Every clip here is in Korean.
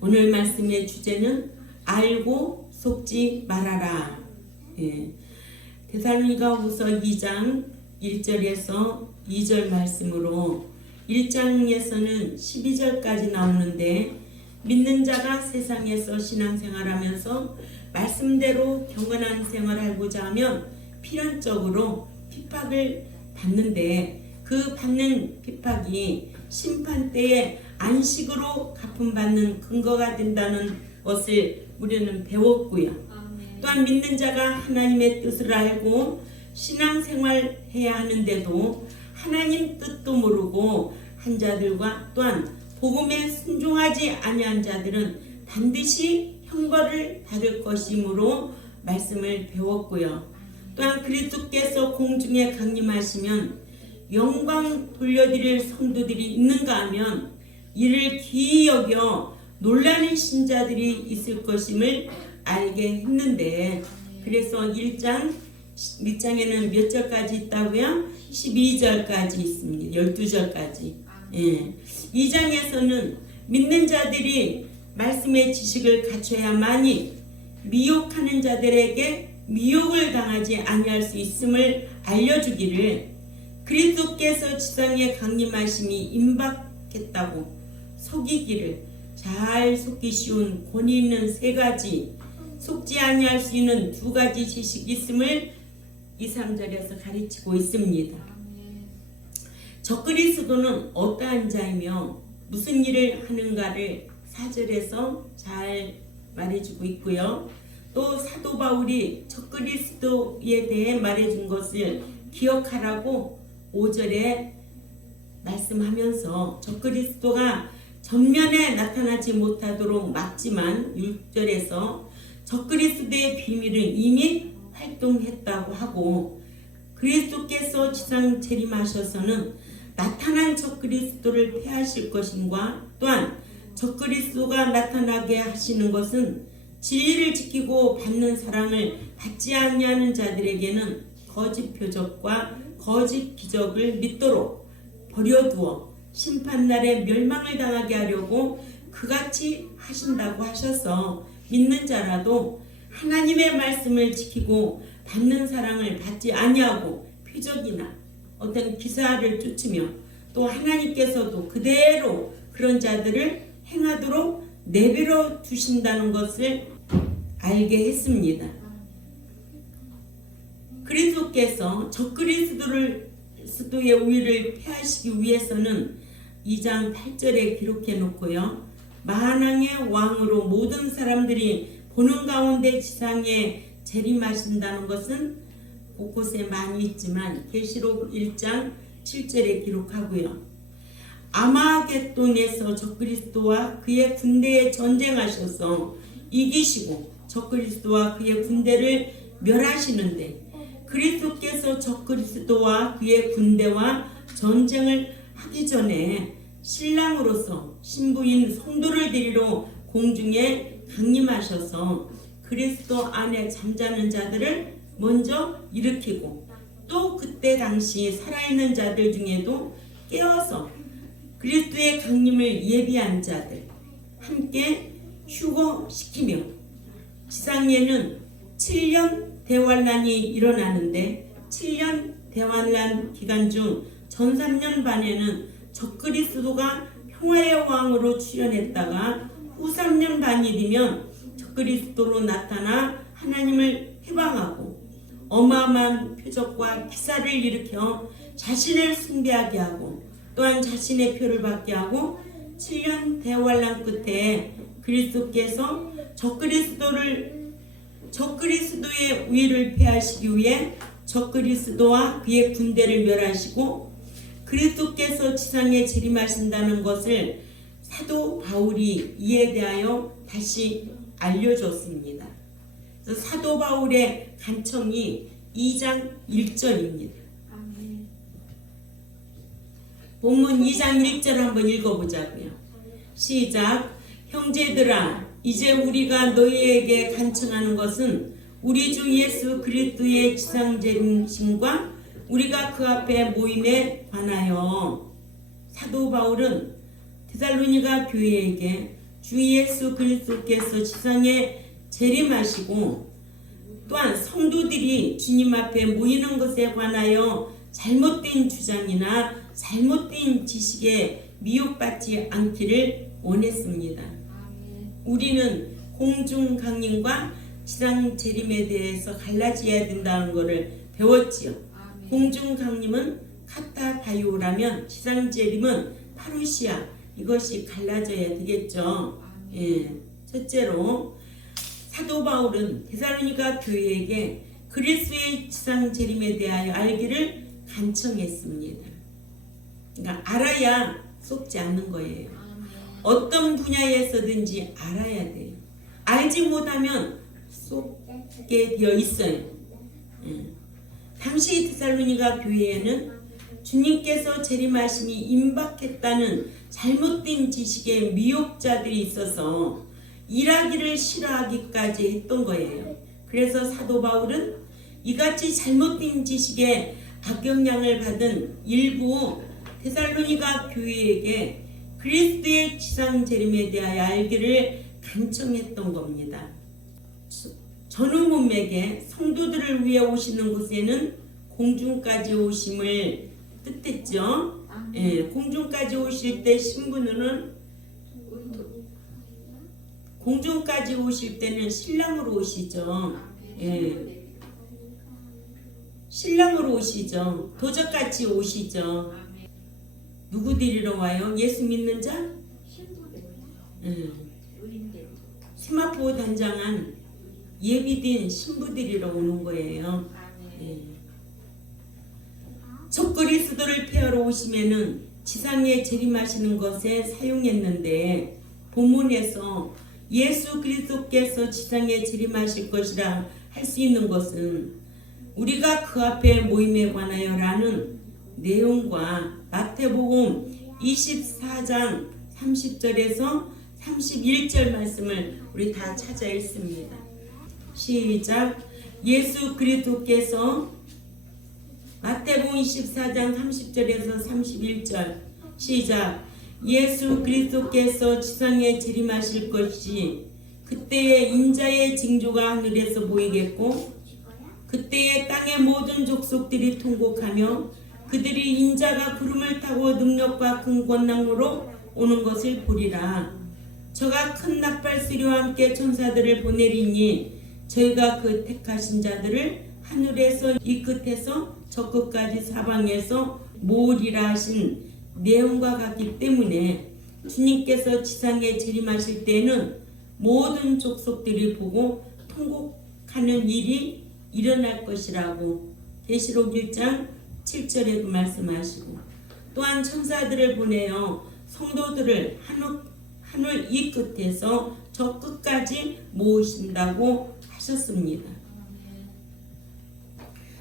오늘 말씀의 주제는 알고 속지 말아라. 데살로니가후서 2장 1절에서 2절 말씀으로 1장에서는 12절까지 나오는데, 믿는 자가 세상에서 신앙생활하면서 말씀대로 경건한 생활하고자 하면 필연적으로 핍박을 받는데, 그 받는 핍박이 심판 때에 안식으로 갚음받는 근거가 된다는 것을 우리는 배웠고요. 또한 믿는 자가 하나님의 뜻을 알고 신앙생활해야 하는데도 하나님 뜻도 모르고 한 자들과 또한 복음에 순종하지 아니한 자들은 반드시 형벌을 받을 것이므로 말씀을 배웠고요. 또한 그리스도께서 공중에 강림하시면 영광 돌려드릴 성도들이 있는가 하면 이를 기이 여겨 놀라는 신자들이 있을 것임을 알게 했는데, 그래서 1장에는 몇 절까지 있다고요? 12절까지 있습니다. 12절까지. 2장에서는 믿는 자들이 말씀의 지식을 갖춰야만이 미혹하는 자들에게 미혹을 당하지 아니할 수 있음을 알려주기를, 그리스도께서 지상에 강림하심이 임박했다고 속이기를 잘 속기 쉬운 권위 있는 세 가지, 속지 아니할 수 있는 두 가지 지식이 있음을 2, 3절에서 가르치고 있습니다. 적그리스도는 어떠한 자이며 무슨 일을 하는가를 4절에서 잘 말해주고 있고요. 또 사도 바울이 적그리스도에 대해 말해준 것을 기억하라고 5절에 말씀하면서 적그리스도가 전면에 나타나지 못하도록 막지만 6절에서 적그리스도의 비밀은 이미 활동했다고 하고, 그리스도께서 지상 재림하셔서는 나타난 적그리스도를 폐하실 것임과, 또한 적그리스도가 나타나게 하시는 것은 진리를 지키고 받는 사랑을 받지 아니하는 자들에게는 거짓 표적과 거짓 기적을 믿도록 버려두어 심판날에 멸망을 당하게 하려고 그같이 하신다고 하셔서, 믿는 자라도 하나님의 말씀을 지키고 받는 사랑을 받지 아니하고 표적이나 어떤 기사를 쫓으며 또 하나님께서도 그대로 그런 자들을 행하도록 내버려 두신다는 것을 알게 했습니다. 그리스도께서 적그리스도의 우위를 폐하시기 위해서는 2장 8절에 기록해 놓고요. 만왕의 왕으로 모든 사람들이 보는 가운데 지상에 재림하신다는 것은 곳곳에 많이 있지만 계시록 1장 7절에 기록하고요. 아마겟돈에서 적그리스도와 그의 군대에 전쟁하셔서 이기시고 적그리스도와 그의 군대를 멸하시는데, 그리스도께서 적그리스도와 그의 군대와 전쟁을 하기 전에 신랑으로서 신부인 성도를 데리러 공중에 강림하셔서 그리스도 안에 잠자는 자들을 먼저 일으키고, 또 그때 당시 살아있는 자들 중에도 깨어서 그리스도의 강림을 예비한 자들 함께 휴거시키며, 지상에는 7년 대환란이 일어나는데 7년 대환란 기간 중 전 3년 반에는 적그리스도가 평화의 왕으로 출현했다가 후 3년 반이 되면 적그리스도로 나타나 하나님을 해방하고 어마어마한 표적과 기사를 일으켜 자신을 숭배하게 하고, 또한 자신의 표를 받게 하고, 7년 대환란 끝에 그리스도께서 적그리스도의 우위를 폐하시기 위해 적그리스도와 그의 군대를 멸하시고, 그리스도께서 지상에 재림하신다는 것을 사도 바울이 이에 대하여 다시 알려줬습니다. 사도 바울의 간청이 2장 1절입니다. 본문 2장 1절 한번 읽어보자고요. 시작. 형제들아, 이제 우리가 너희에게 간청하는 것은 우리 주 예수 그리스도의 지상재림심과 우리가 그 앞에 모임에 관하여. 사도 바울은 데살로니가 교회에게 주 예수 그리스도께서 지상에 재림하시고 또한 성도들이 주님 앞에 모이는 것에 관하여 잘못된 주장이나 잘못된 지식에 미혹받지 않기를 원했습니다. 우리는 공중 강림과 지상 재림에 대해서 갈라져야 된다는 것을 배웠지요. 공중 강림은 카타바요라면 지상 재림은 파루시아, 이것이 갈라져야 되겠죠. 예. 첫째로 사도 바울은 데살로니가 교회에게 그리스도의 지상 재림에 대하여 알기를 간청했습니다. 그러니까 알아야 속지 않는 거예요. 어떤 분야에서든지 알아야 돼요. 알지 못하면 속게 되어 있어요. 당시 데살로니가 교회에는 주님께서 재림하심이 임박했다는 잘못된 지식의 미혹자들이 있어서 일하기를 싫어하기까지 했던 거예요. 그래서 사도 바울은 이같이 잘못된 지식에 악영향을 받은 일부 데살로니가 교회에게 그리스도의 지상 재림에 대하여 알기를 간청했던 겁니다. 전후 문맥에 성도들을 위해 오시는 곳에는 공중까지 오심을 뜻했죠. 예, 공중까지 오실 때 신부는 공중까지 오실 때는 신랑으로 오시죠. 예, 신랑으로 오시죠. 도적같이 오시죠. 누구 데리러 와요? 예수 믿는 자? 세마포 단장한 예비된 신부 데리러 오는 거예요. 예. 적그리스도를 폐하러 오시면은 지상에 재림하시는 것에 사용했는데 본문에서 예수 그리스도께서 지상에 재림하실 것이라 할 수 있는 것은 우리가 그 앞에 모임에 관하여라는 내용과 마태복음 24장 30절에서 31절 말씀을 우리 다 찾아 읽습니다. 시작. 예수 그리스도께서 마태복음 24장 30절에서 31절 시작. 예수 그리스도께서 지상에 재림하실 것이 그때에 인자의 징조가 하늘에서 보이겠고 그때에 땅의 모든 족속들이 통곡하며 그들이 인자가 구름을 타고 능력과 큰 권능으로 오는 것을 보리라. 저가 큰 나팔 소리와 함께 천사들을 보내리니 저희가 그 택하신 자들을 하늘에서 이 끝에서 저 끝까지 사방에서 모으리라 하신 내용과 같기 때문에 주님께서 지상에 재림하실 때는 모든 족속들이 보고 통곡하는 일이 일어날 것이라고 계시록 1장 7절에도 말씀하시고 또한 천사들을 보내어 성도들을 하늘 이 끝에서 저 끝까지 모으신다고 하셨습니다.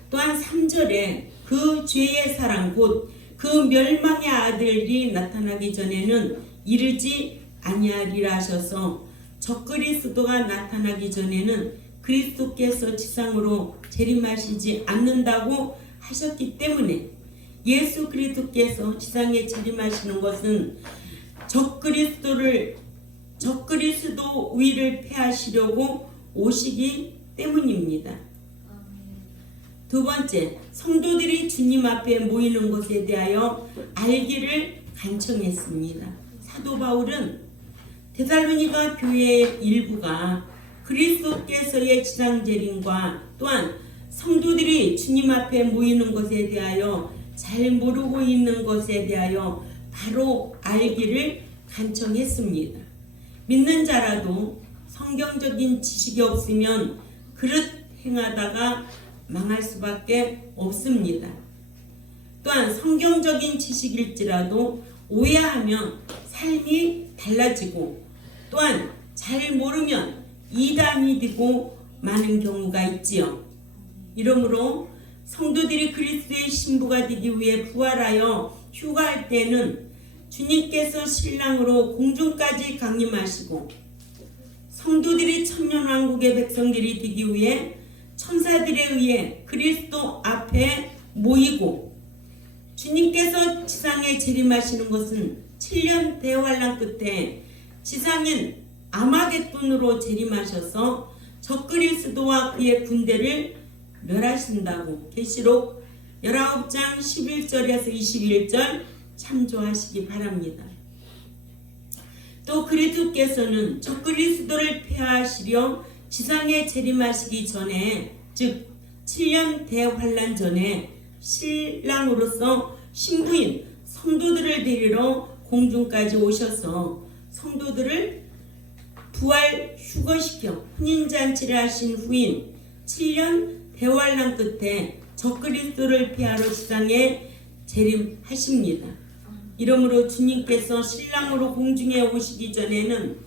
또한 3절에 그 죄의 사랑 곧 그 멸망의 아들이 나타나기 전에는 이르지 아니하리라 하셔서 적그리스도가 나타나기 전에는 그리스도께서 지상으로 재림하시지 않는다고 하셨기 때문에 예수 그리스도께서 지상에 재림하시는 것은 적그리스도 위를 폐하시려고 오시기 때문입니다. 두 번째, 성도들이 주님 앞에 모이는 것에 대하여 알기를 간청했습니다. 사도 바울은 데살로니가 교회의 일부가 그리스도께서의 지상 재림과 또한 성도들이 주님 앞에 모이는 것에 대하여 잘 모르고 있는 것에 대하여 바로 알기를 간청했습니다. 믿는 자라도 성경적인 지식이 없으면 그릇 행하다가 망할 수밖에 없습니다. 또한 성경적인 지식일지라도 오해하면 삶이 달라지고 또한 잘 모르면 이단이 되고 많은 경우가 있지요. 이러므로 성도들이 그리스도의 신부가 되기 위해 부활하여 휴가할 때는 주님께서 신랑으로 공중까지 강림하시고 성도들이 천년왕국의 백성들이 되기 위해 천사들에 의해 그리스도 앞에 모이고 주님께서 지상에 재림하시는 것은 7년 대환란 끝에 지상인 아마겟돈으로 재림하셔서 적그리스도와 그의 군대를 멸하신다고 계시록 19장 11절에서 21절 참조하시기 바랍니다. 또 그리스도께서는 적그리스도를 폐하시려 지상에 재림하시기 전에, 즉 7년 대환란 전에 신랑으로서 신부인 성도들을 데리러 공중까지 오셔서 성도들을 부활 휴거시켜 혼인잔치를 하신 후인 7년 대환란 끝에 적그리스도를 폐하러 지상에 재림하십니다. 이러므로 주님께서 신랑으로 공중에 오시기 전에는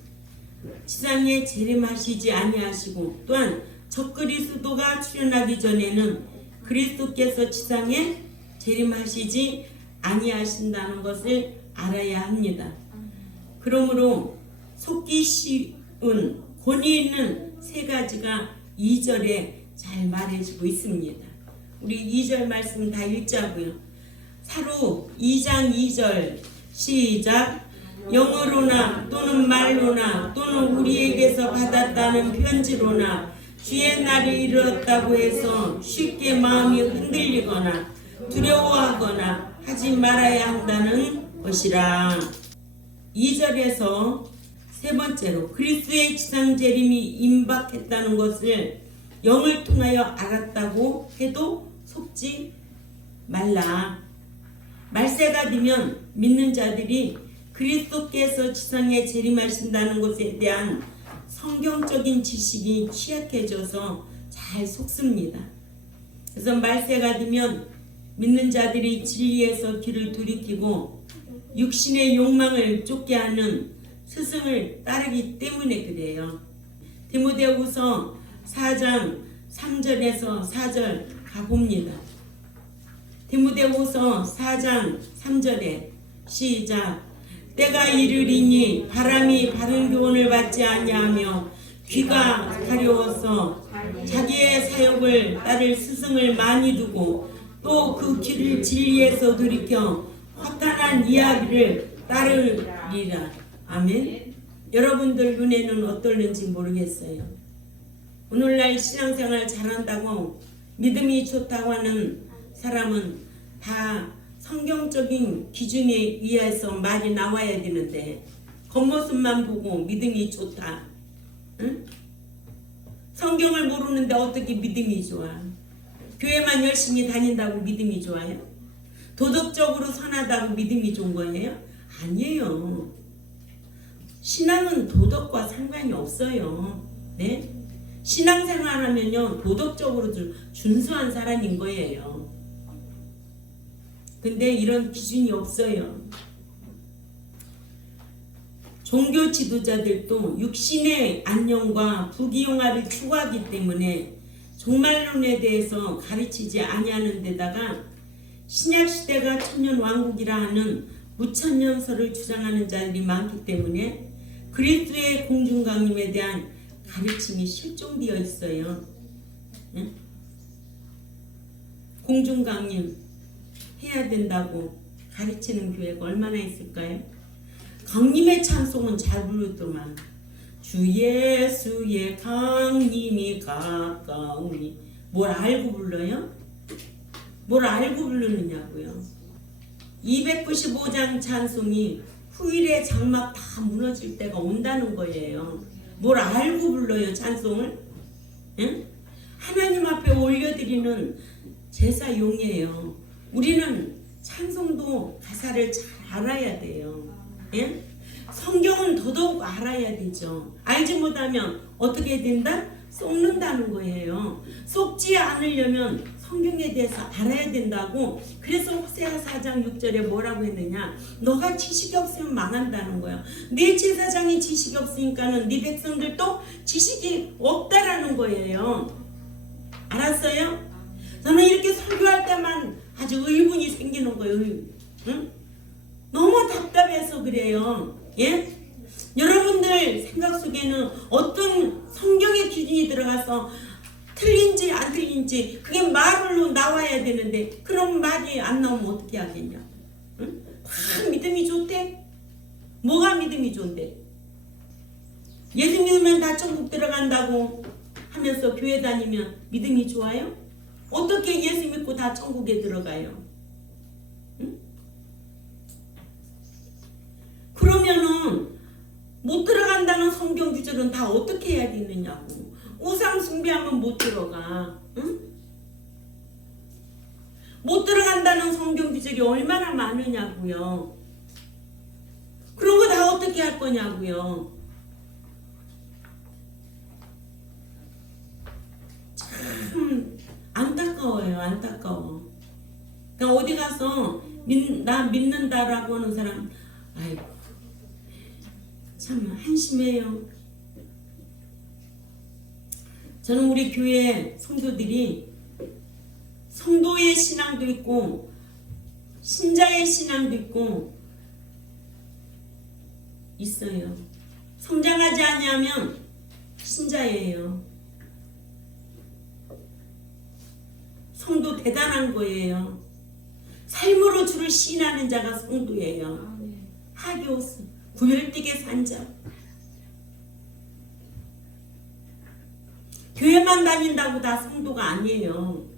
지상에 재림하시지 아니하시고, 또한 적그리스도가 출현하기 전에는 그리스도께서 지상에 재림하시지 아니하신다는 것을 알아야 합니다. 그러므로 속기 쉬운 권위 있는 세 가지가 2절에 잘 말해주고 있습니다. 우리 2절 말씀 다 읽자고요. 사루 2장 2절 시작. 영어로나 또는 말로나 또는 우리에게서 받았다는 편지로나 주의 날이 이르렀다고 해서 쉽게 마음이 흔들리거나 두려워하거나 하지 말아야 한다는 것이라. 2절에서 세 번째로 그리스도의 지상 재림이 임박했다는 것을 영을 통하여 알았다고 해도 속지 말라. 말세가 되면 믿는 자들이 그리스도께서 지상에 재림하신다는 것에 대한 성경적인 지식이 취약해져서 잘 속습니다. 그래서 말세가 되면 믿는 자들이 진리에서 귀를 돌이키고 육신의 욕망을 쫓게 하는 스승을 따르기 때문에 그래요. 디모데후서 4장 3절에서 4절 가봅니다. 디모데후서 4장 3절에 시작. 때가 이르리니 바람이 바른 교훈을 받지 아니하며 귀가 가려워서 자기의 사욕을 따를 스승을 많이 두고 또 그 귀를 진리에서 돌이켜 허탄한 이야기를 따르리라. 아멘. 여러분들 눈에는 어떨는지 모르겠어요. 오늘날 신앙생활 잘한다고 믿음이 좋다고 하는 사람은 다 성경적인 기준에 의해서 말이 나와야 되는데 겉모습만 보고 믿음이 좋다. 응? 성경을 모르는데 어떻게 믿음이 좋아? 교회만 열심히 다닌다고 믿음이 좋아요? 도덕적으로 선하다고 믿음이 좋은 거예요? 아니에요. 신앙은 도덕과 상관이 없어요. 네? 신앙생활하면요 도덕적으로 준수한 사람인 거예요. 근데 이런 기준이 없어요. 종교 지도자들도 육신의 안녕과 부귀영화를 추구하기 때문에 종말론에 대해서 가르치지 아니하는 데다가 신약시대가 천년왕국이라 하는 무천년설을 주장하는 자들이 많기 때문에 그리스도의 공중강림에 대한 가르침이 실종되어 있어요. 네? 공중강림 해야 된다고 가르치는 교회가 얼마나 있을까요? 강림의 찬송은 잘 부르더만 주 예수의 강림이 가까우니 뭘 알고 불러요? 뭘 알고 부르느냐고요. 295장 찬송이 후일의 장막 다 무너질 때가 온다는 거예요. 뭘 알고 불러요 찬송을? 응? 하나님 앞에 올려드리는 제사용이에요. 우리는 찬송도 가사를 잘 알아야 돼요. 예? 성경은 더더욱 알아야 되죠. 알지 못하면 어떻게 된다? 썩는다는 거예요. 썩지 않으려면 성경에 대해서 알아야 된다고. 그래서 호세아 4장 6절에 뭐라고 했느냐? 너가 지식이 없으면 망한다는 거야. 네 제사장이 지식이 없으니까는 네 백성들도 지식이 없다라는 거예요. 알았어요? 저는 이렇게 설교할 때만 아주 의문이 생기는 거예요. 응? 너무 답답해서 그래요. 예? 여러분들 생각 속에는 어떤 성경의 기준이 들어가서 틀린지 안 틀린지 그게 말로 나와야 되는데 그런 말이 안 나오면 어떻게 하겠냐? 응? 다 믿음이 좋대? 뭐가 믿음이 좋은데? 예수 믿으면 다 천국 들어간다고 하면서 교회 다니면 믿음이 좋아요? 어떻게 예수 믿고 다 천국에 들어가요? 응? 그러면은 못 들어간다는 성경 구절은 다 어떻게 해야 되느냐고. 우상 숭배하면 못 들어가. 응? 못 들어간다는 성경 구절이 얼마나 많으냐고요. 그런 거 다 어떻게 할 거냐고요. 참 안타까워요. 안타까워. 그러니까 어디 가서 나 믿는다라고 하는 사람, 아이고 참 한심해요. 저는 우리 교회 성도들이 성도의 신앙도 있고 신자의 신앙도 있고 있어요. 성장하지 아니하면 신자예요. 성도 대단한 거예요. 삶으로 주를 시인하는 자가 성도예요. 하기오스 구별되게 산 자. 교회만 다닌다고 다 성도가 아니에요.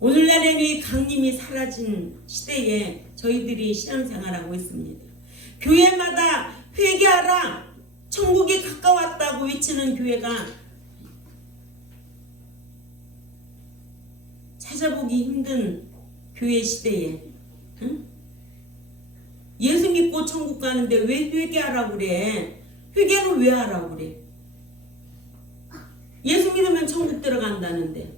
오늘날에는 이 강림이 사라진 시대에 저희들이 신앙생활하고 있습니다. 교회마다 회개하라, 천국이 가까웠다고 외치는 교회가 찾아보기 힘든 교회 시대에, 응? 예수 믿고 천국 가는데 왜 회개하라고 그래? 회개는 왜 하라고 그래? 예수 믿으면 천국 들어간다는데.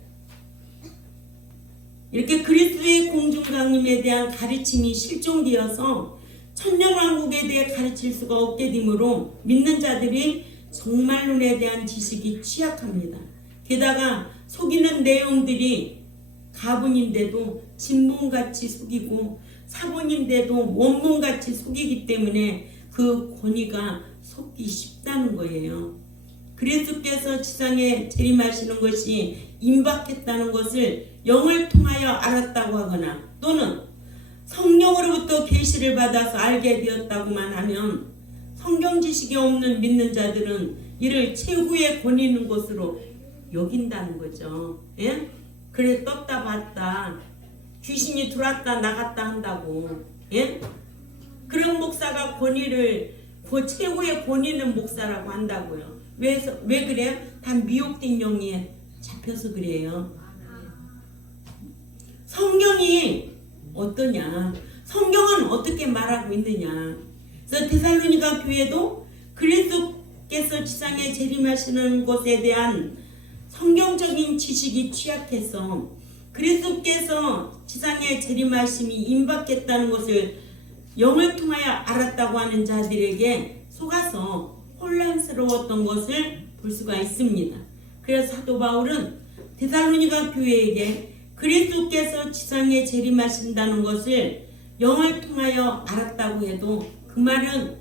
이렇게 그리스도의 공중강림에 대한 가르침이 실종되어서 천년왕국에 대해 가르칠 수가 없게 되므로 믿는 자들이 종말론에 대한 지식이 취약합니다. 게다가 속이는 내용들이 가분인데도 진본같이 속이고 사본인데도 원본같이 속이기 때문에 그 권위가 속기 쉽다는 거예요. 그리스도께서 지상에 재림하시는 것이 임박했다는 것을 영을 통하여 알았다고 하거나 또는 성령으로부터 계시를 받아서 알게 되었다고만 하면 성경 지식이 없는 믿는 자들은 이를 최후의 권위 있는 것으로 여긴다는 거죠. 예? 그래 떴다 봤다 귀신이 들어왔다 나갔다 한다고. 예? 그런 목사가 권위를 그 최후의 권위 있는 목사라고 한다고요. 왜 그래요? 다 미혹된 영에 잡혀서 그래요. 성경이 어떠냐? 성경은 어떻게 말하고 있느냐? 그래서 데살로니가 교회도 그리스도께서 지상에 재림하시는 것에 대한 성경적인 지식이 취약해서 그리스도께서 지상에 재림하심이 임박했다는 것을 영을 통하여 알았다고 하는 자들에게 속아서 혼란스러웠던 것을 볼 수가 있습니다. 그래서 사도 바울은 데살로니가 교회에게 그리스도께서 지상에 재림하신다는 것을 영을 통하여 알았다고 해도 그 말은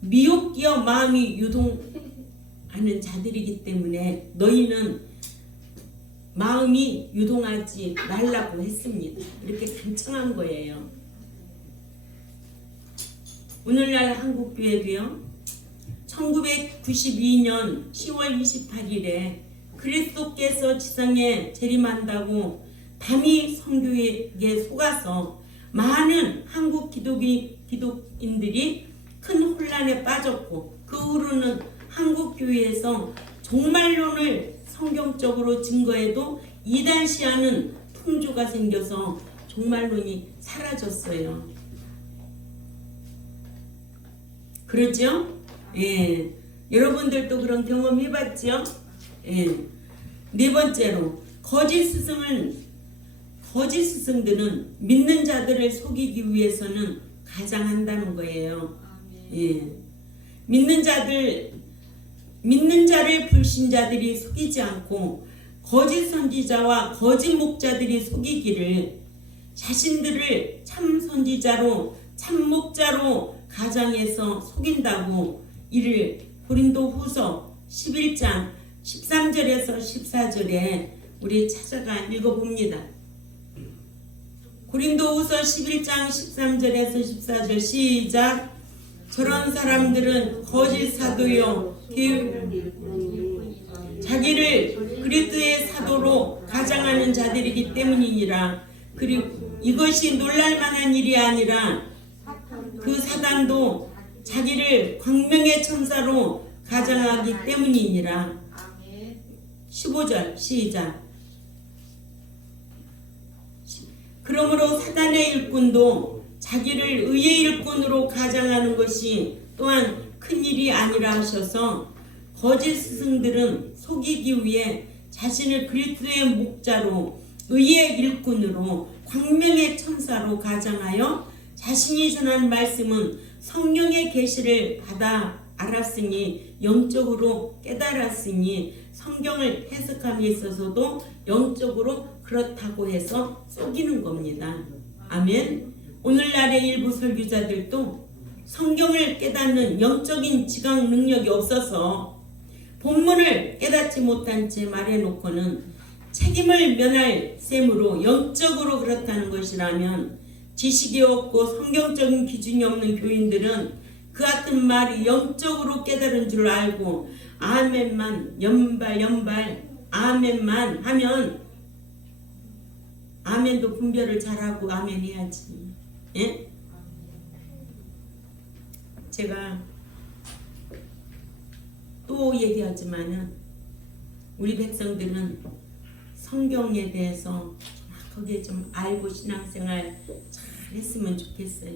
미혹되어 마음이 유동하는 자들이기 때문에 너희는 마음이 유동하지 말라고 했습니다. 이렇게 간청한 거예요. 오늘날 한국교회도요. 1992년 10월 28일에 그리스도께서 지상에 재림한다고 담이 선교에게 속아서 많은 한국 기독인들이 큰 혼란에 빠졌고 그 후로는 한국 교회에서 종말론을 성경적으로 증거해도 이단시하는 풍조가 생겨서 종말론이 사라졌어요. 그렇죠? 예. 여러분들도 그런 경험 해봤죠? 예. 네 번째로 거짓 스승들은 믿는 자들을 속이기 위해서는 가장한다는 거예요. 예. 믿는 자를 불신자들이 속이지 않고 거짓 선지자와 거짓 목자들이 속이기를 자신들을 참 선지자로 참 목자로 가장해서 속인다고 이를 고린도후서 11장 13절에서 14절에 우리 찾아가 읽어봅니다. 고린도후서 11장 13절에서 14절 시작. 저런 사람들은 거짓 사도요 자기를 그리스도의 사도로 가장하는 자들이기 때문이니라. 그리고 이것이 놀랄만한 일이 아니라 그 사단도 자기를 광명의 천사로 가장하기 때문이니라. 15절 시작. 그러므로 사단의 일꾼도 자기를 의의 일꾼으로 가장하는 것이 또한 큰일이 아니라 하셔서 거짓 스승들은 속이기 위해 자신을 그리스도의 목자로 의의 일꾼으로 광명의 천사로 가장하여 자신이 전한 말씀은 성령의 계시를 받아 알았으니 영적으로 깨달았으니 성경을 해석함에 있어서도 영적으로 그렇다고 해서 속이는 겁니다. 아멘. 오늘날의 일부 설교자들도 성경을 깨닫는 영적인 지각 능력이 없어서 본문을 깨닫지 못한 채 말해놓고는 책임을 면할 셈으로 영적으로 그렇다는 것이라면 지식이 없고 성경적인 기준이 없는 교인들은 그 같은 말이 영적으로 깨달은 줄 알고 아멘만 연발 아멘만 하면 아멘도 분별을 잘하고 아멘 해야지. 예? 제가 또 얘기하지만은 우리 백성들은 성경에 대해서 정확하게 좀 알고 신앙생활 잘 했으면 좋겠어요.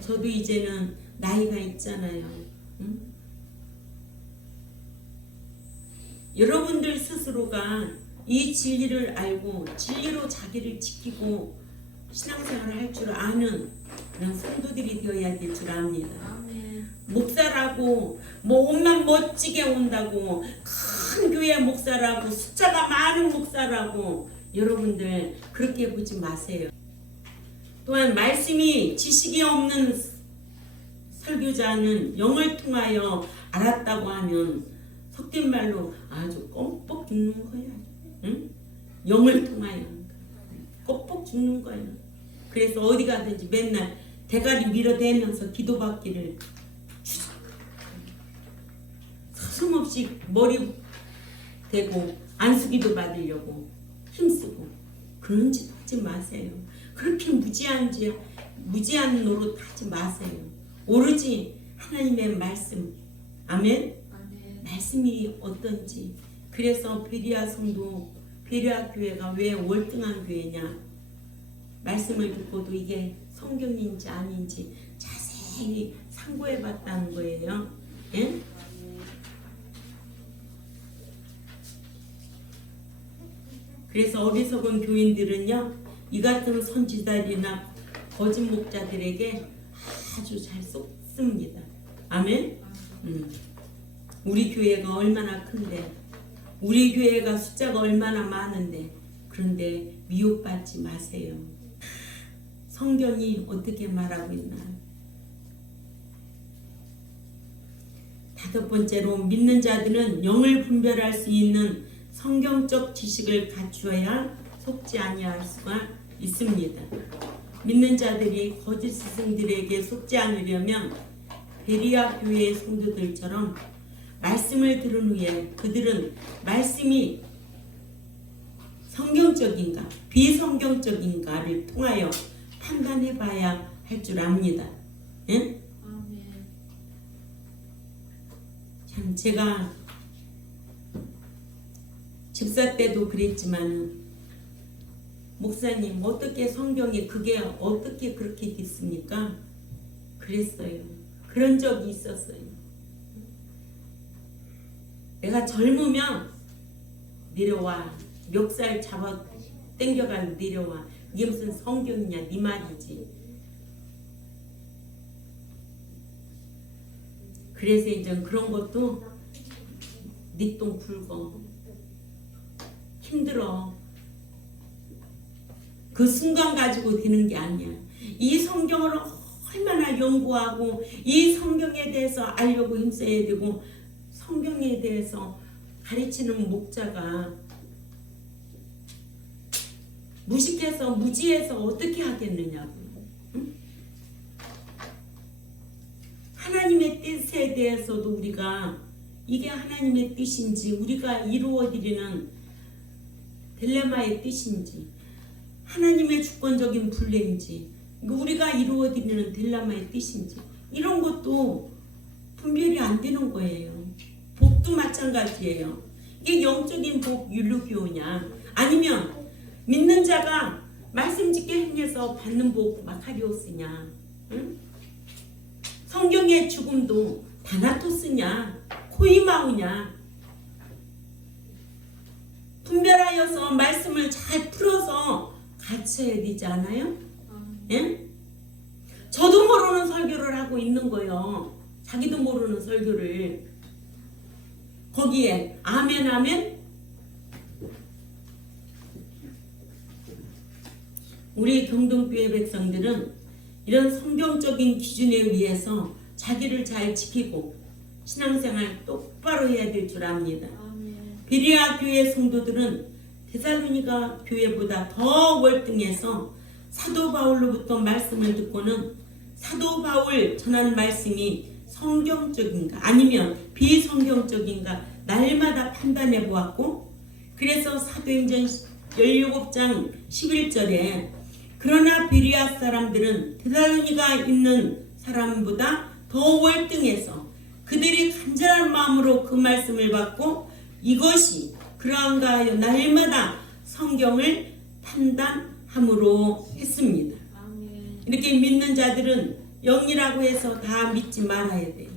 저도 이제는 나이가 있잖아요. 응? 여러분들 스스로가 이 진리를 알고 진리로 자기를 지키고 신앙생활을 할 줄 아는 그런 성도들이 되어야 될 줄 압니다. 목사라고 뭐 옷만 멋지게 온다고 큰 교회 목사라고 숫자가 많은 목사라고 여러분들 그렇게 보지 마세요. 또한 말씀이 지식이 없는 설교자는 영을 통하여 알았다고 하면 속된 말로 아주 껌뻑 죽는 거야. 응? 영을 통하여 껌뻑 죽는 거야. 그래서 어디 가든지 맨날 대가리 밀어대면서 기도받기를 서슴없이 머리 대고 안수기도 받으려고 힘쓰고 그런 짓 하지 마세요. 그렇게 무지한 노릇 하지 마세요. 오로지 하나님의 말씀, 아멘? 말씀이 어떤지. 그래서 베리아 성도, 베리아 교회가 왜 월등한 교회냐? 말씀을 듣고도 이게 성경인지 아닌지 자세히 상고해 봤다는 거예요. 예? 그래서 어리석은 교인들은요, 이 같은 선지자들이나 거짓 목자들에게 아주 잘 속습니다. 아멘? 우리 교회가 얼마나 큰데, 우리 교회가 숫자가 얼마나 많은데, 그런데 미혹받지 마세요. 성경이 어떻게 말하고 있나? 5번째로 믿는 자들은 영을 분별할 수 있는 성경적 지식을 갖추어야 속지 아니할 수가 있습니다. 믿는 자들이 거짓 스승들에게 속지 않으려면 베리아 교회의 성도들처럼 말씀을 들은 후에 그들은 말씀이 성경적인가 비성경적인가를 통하여 판단해 봐야 할 줄 압니다. 예? 참 제가 집사 때도 그랬지만 목사님 어떻게 성경에 그게 어떻게 그렇게 됐습니까? 그랬어요. 그런 적이 있었어요. 내가 젊으면 내려와 멱살 잡아 땡겨가지고 내려와. 이게 무슨 성경이냐 네 말이지. 그래서 이제 그런 것도 네 똥 굵어. 힘들어. 그 순간 가지고 되는 게 아니야. 이 성경을 얼마나 연구하고 이 성경에 대해서 알려고 힘써야 되고 성경에 대해서 가르치는 목자가 무식해서 무지해서 어떻게 하겠느냐고. 응? 하나님의 뜻에 대해서도 우리가 이게 하나님의 뜻인지 우리가 이루어드리는 딜레마의 뜻인지 하나님의 주권적인 분례인지 우리가 이루어드리는 딜레마의 뜻인지 이런 것도 분별이 안 되는 거예요. 복도 마찬가지예요. 이게 영적인 복 율루교냐 아니면 믿는 자가 말씀 짓게 행해서 받는 복 마카리오스냐. 응? 성경의 죽음도 다나토스냐 코이마우냐. 분별하여서 말씀을 잘 풀어서 가르쳐야 되지 않아요? 예? 저도 모르는 설교를 하고 있는 거예요. 자기도 모르는 설교를. 거기에 아멘 아멘. 우리 경동교회 백성들은 이런 성경적인 기준에 의해서 자기를 잘 지키고 신앙생활 똑바로 해야 될 줄 압니다. 베레아 교회 성도들은 데살로니가 교회보다 더 월등해서 사도 바울로부터 말씀을 듣고는 사도 바울 전한 말씀이 성경적인가 아니면 비성경적인가 날마다 판단해 보았고, 그래서 사도행전 17장 11절에 그러나 베레아 사람들은 데살로니가 있는 사람보다 더 월등해서 그들이 간절한 마음으로 그 말씀을 받고 이것이 그러한가 하여 날마다 성경을 판단함으로 했습니다. 이렇게 믿는 자들은 영이라고 해서 다 믿지 말아야 돼요.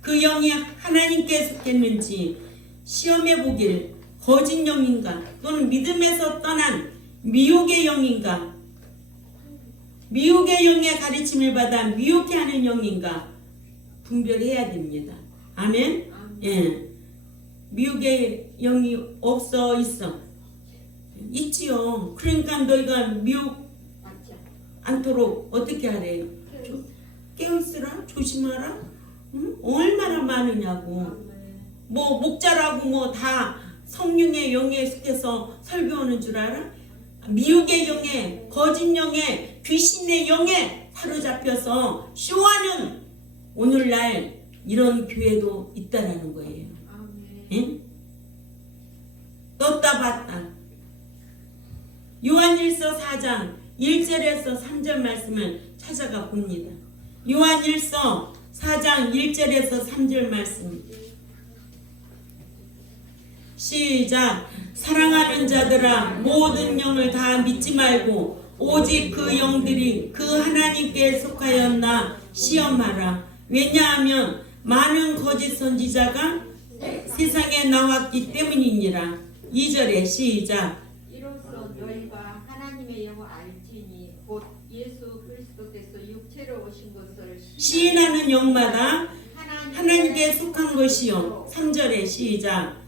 그 영이 하나님께 속했는지 시험해 보길 거짓 영인가 또는 믿음에서 떠난 미혹의 영인가, 미혹의 영의 가르침을 받아 미혹해 하는 영인가 분별해야 됩니다. 아멘. 예. 미혹의 영이 없어 있어 있지요. 그러니까 너희가 미혹 않도록 어떻게 하래요? 깨어있으라 조심하라. 응? 얼마나 많으냐고. 뭐 목자라고 뭐 다 성령의 영에 속해서 설교하는 줄 알아? 미혹의 영에 거짓 영에 귀신의 영에 사로잡혀서 쇼하는 오늘날 이런 교회도 있다라는 거예요. 응? 떴다 봤다. 요한일서 4장 1절에서 3절 말씀을 찾아가 봅니다. 요한일서 4장 1절에서 3절 말씀 시작. 사랑하는 자들아 모든 영을 다 믿지 말고 오직 그 영들이 그 하나님께 속하였나 시험하라. 왜냐하면 많은 거짓 선지자가 세상에 나왔기 때문이니라. 2절에 시작. 이로써 너희가 하나님의 영을 알지니 곧 예수 그리스도께서 육체로 오신 것을 시인하는 영마다 하나님께 속한 것이요. 3절에 시작.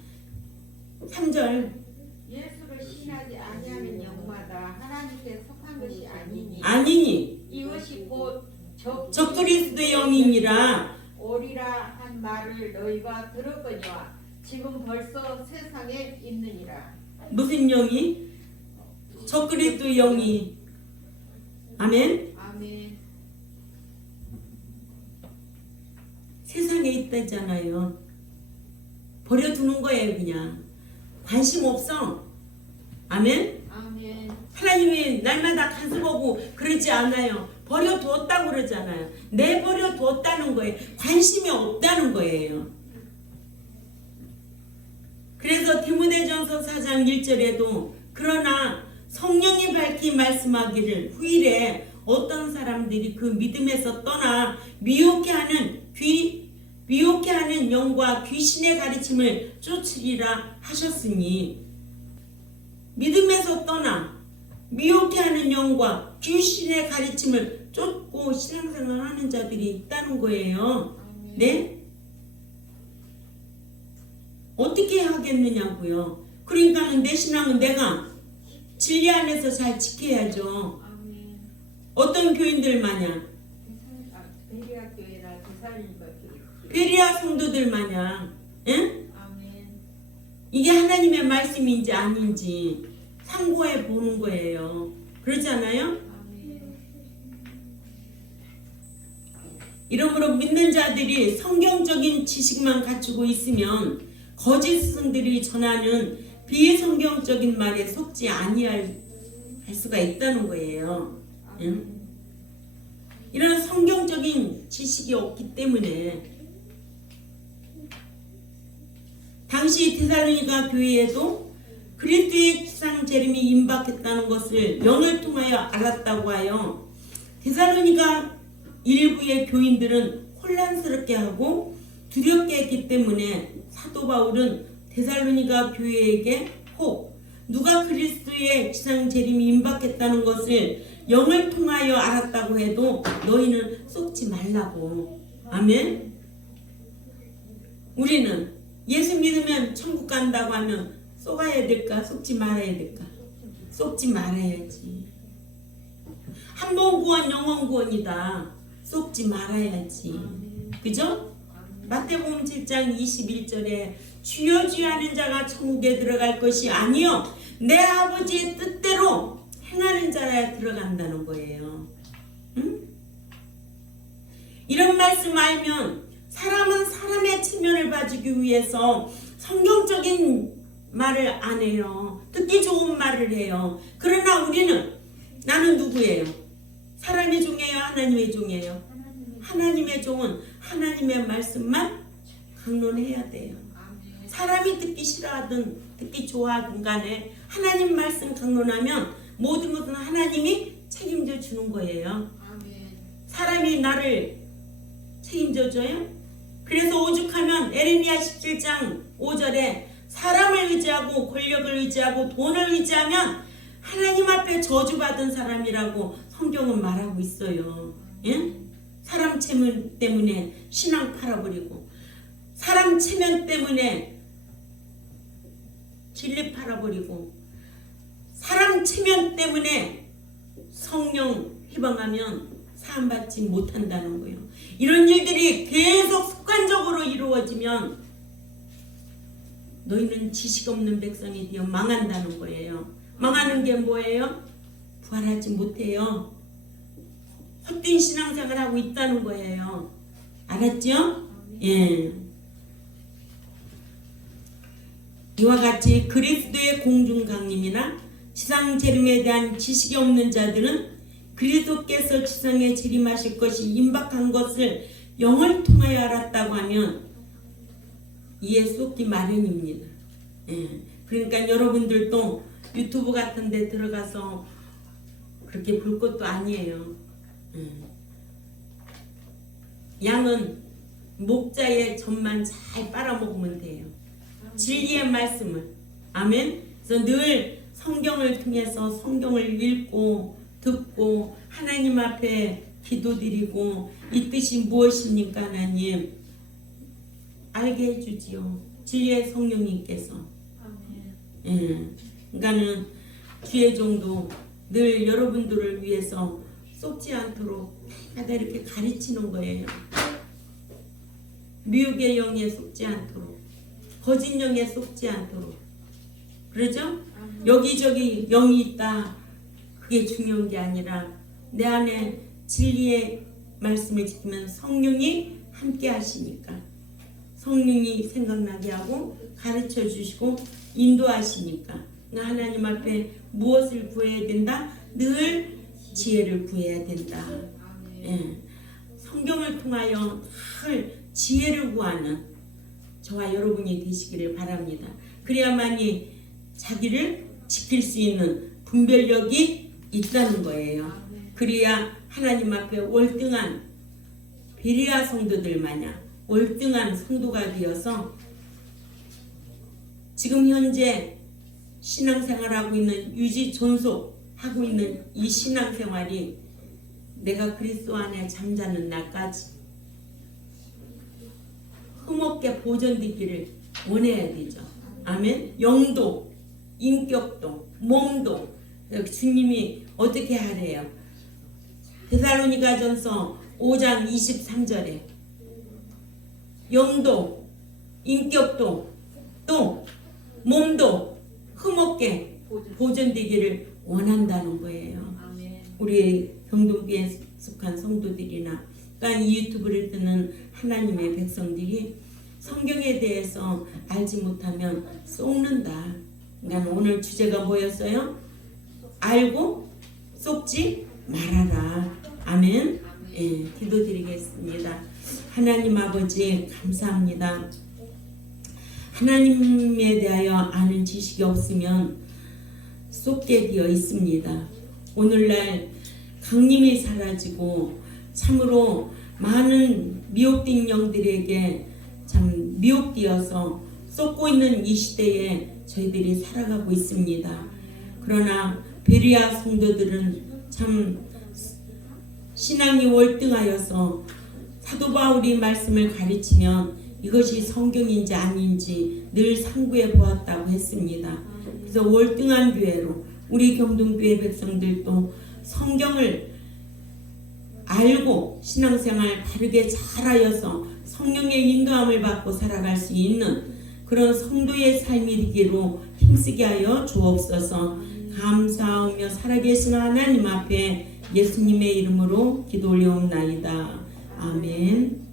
3절. 예수를 시인하지 아니하는 영마다 하나님께 속한 것이 아니니 이것이 곧 적그리스도의 영이니라. 오리라 한 말을 너희가 들었거니와 지금 벌써 세상에 있느니라. 무슨 영이? 적그리스도 영이. 아멘. 아멘. 세상에 있다잖아요. 버려두는 거예요. 그냥 관심 없어. 아멘. 아멘. 하나님이 날마다 간섭하고 그러지 않아요. 버려두었다고 그러잖아요. 내버려두었다는 거예요. 관심이 없다는 거예요. 그래서 디모데전서 4장 1절에도 그러나 성령이 밝히 말씀하기를 후일에 어떤 사람들이 그 믿음에서 떠나 미혹해 하는 영과 귀신의 가르침을 쫓으리라 하셨으니, 믿음에서 떠나 미혹해 하는 영과 귀신의 가르침을 쫓고 신앙생활 하는 자들이 있다는 거예요. 네? 어떻게 하겠느냐고요. 그러니까는 내 신앙은 내가 진리 안에서 잘 지켜야죠. 어떤 교인들 마냥 베레아 교회나 데살로니가 교회. 베레아 성도들 마냥, 응? 아멘. 이게 하나님의 말씀인지 아닌지 참고해 보는 거예요. 그렇지 않아요? 이러므로 믿는 자들이 성경적인 지식만 갖추고 있으면 거짓 스승들이 전하는 비성경적인 말에 속지 아니할 수가 있다는 거예요. 응? 이런 성경적인 지식이 없기 때문에 당시 데살로니가 교회에도 그리스도의 지상 재림이 임박했다는 것을 영을 통하여 알았다고 하여 데살로니가 일부의 교인들은 혼란스럽게 하고 두렵게 했기 때문에 사도 바울은 데살로니가 교회에게 혹 누가 그리스도의 지상 재림이 임박했다는 것을 영을 통하여 알았다고 해도 너희는 속지 말라고. 아멘. 우리는 예수 믿으면 천국 간다고 하면 속아야 될까? 속지 말아야 될까? 속지 말아야지. 한 번 구원 영원 구원이다. 속지 말아야지. 그죠? 마태복음 7장 21절에 주여 주여 하는 자가 천국에 들어갈 것이 아니요 내 아버지의 뜻대로 행하는 자라야 들어간다는 거예요. 응? 이런 말씀 알면 사람은 사람의 체면을 봐주기 위해서 성경적인 말을 안 해요. 듣기 좋은 말을 해요. 그러나 우리는 나는 누구예요? 사람의 종이에요? 하나님의 종이에요? 하나님의 종은 하나님의 말씀만 강론해야 돼요. 사람이 듣기 싫어하든 듣기 좋아하든 간에 하나님 말씀 강론하면 모든 것은 하나님이 책임져 주는 거예요. 사람이 나를 책임져 줘요? 그래서 오죽하면 에레미야 17장 5절에 사람을 의지하고 권력을 의지하고 돈을 의지하면 하나님 앞에 저주받은 사람이라고 성경은 말하고 있어요. 예? 사람 체면 때문에 신앙 팔아버리고 사람 체면 때문에 진리 팔아버리고 사람 체면 때문에 성령 희망하면 사함받지 못한다는 거예요. 이런 일들이 계속 습관적으로 이루어지면 너희는 지식 없는 백성이 되어 망한다는 거예요. 망하는 게 뭐예요? 부활하지 못해요. 헛된 신앙생활을 하고 있다는 거예요. 알았죠? 예. 이와 같이 그리스도의 공중강림이나 지상 재림에 대한 지식이 없는 자들은 그리스도께서 지상에 재림하실 것이 임박한 것을 영을 통하여 알았다고 하면 이에 쏟기 마련입니다. 예. 그러니까 여러분들도 유튜브 같은 데 들어가서 그렇게 볼 것도 아니에요. 양은 목자의 젖만 잘 빨아먹으면 돼요. 진리의 말씀을. 아멘. 그래서 늘 성경을 통해서 성경을 읽고 듣고 하나님 앞에 기도드리고 이 뜻이 무엇입니까 하나님 알게 해주지요. 진리의 성령님께서. 예. 그러니까는 주의 종도 늘 여러분들을 위해서 속지 않도록 하다 이렇게 가르치는 거예요. 미혹의 영에 속지 않도록 거짓 영에 속지 않도록. 그러죠? 여기저기 영이 있다. 그게 중요한 게 아니라 내 안에 진리의 말씀을 지키면 성령이 함께 하시니까 성령이 생각나게 하고 가르쳐 주시고 인도하시니까 하나님 앞에 무엇을 구해야 된다? 늘 지혜를 구해야 된다. 예. 성경을 통하여 늘 지혜를 구하는 저와 여러분이 되시기를 바랍니다. 그래야만이 자기를 지킬 수 있는 분별력이 있다는 거예요. 그래야 하나님 앞에 월등한 베레아 성도들 마냥 월등한 성도가 되어서 지금 현재 신앙생활하고 있는 유지 존속하고 있는 이 신앙생활이 내가 그리스도 안에 잠자는 날까지 흠없게 보존되기를 원해야 되죠. 아멘. 영도, 인격도, 몸도 주님이 어떻게 하래요? 데살로니가전서 5장 23절에 영도, 인격도, 또 몸도 흠없게 보존되기를 원한다는 거예요. 아멘. 우리 경동교에 속한 성도들이나 그러니까 이 유튜브를 듣는 하나님의 백성들이 성경에 대해서 알지 못하면 속는다. 그러니까 오늘 주제가 뭐였어요? 알고 속지 말아라. 아멘. 예, 기도드리겠습니다. 하나님 아버지 감사합니다. 하나님에 대하여 아는 지식이 없으면 쏟게 되어 있습니다. 오늘날 강림이 사라지고 참으로 많은 미혹된 영들에게 참 미혹되어서 쏟고 있는 이 시대에 저희들이 살아가고 있습니다. 그러나 베리아 성도들은 참 신앙이 월등하여서 사도 바울이 말씀을 가르치면 이것이 성경인지 아닌지 늘 상고해 보았다고 했습니다. 그래서 월등한 교회로 우리 경동교회 백성들도 성경을 알고 신앙생활 바르게 잘하여서 성령의 인도함을 받고 살아갈 수 있는 그런 성도의 삶이 되기로 힘쓰게 하여 주옵소서. 감사하며 살아계신 하나님 앞에 예수님의 이름으로 기도 올려옵나이다. 아멘.